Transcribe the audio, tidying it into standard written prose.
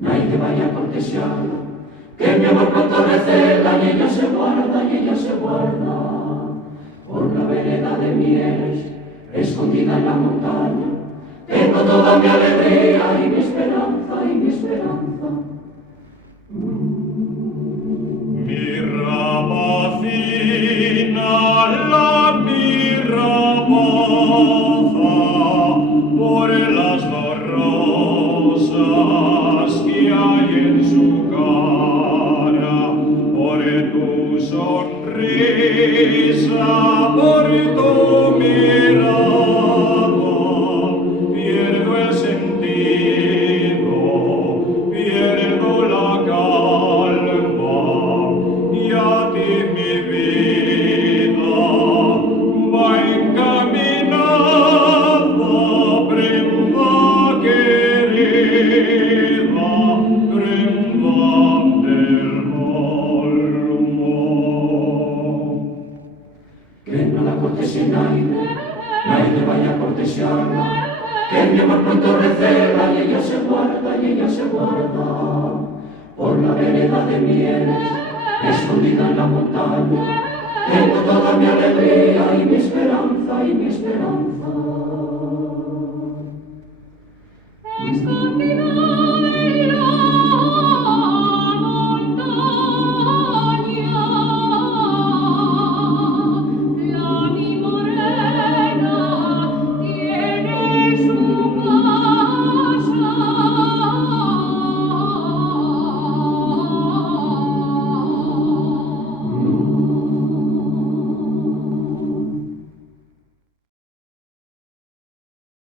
Naide vaya a cortesarla, que mi amor pronto recela y ella se guarda por la vereda de Mieres, escondida en la montaña. Tengo toda mi alegría y mi esperanza, y mi esperanza. Mi rapacina, la mi rapaza, por las dos rosas que hay en su cara, por tu sonrisa, por tu mirada, pierdo el sentido, pierdo la calma, y a ti mi vida va encaminada, prenda querida, prenda del alma. Que no la cortese Naide, Naide vaya a cortesarla, que mi amor pronto recela y ella se guarda por la vereda de Mieres, escondida en la montaña. Tengo toda mi alegría y mi esperanza, y mi esperanza.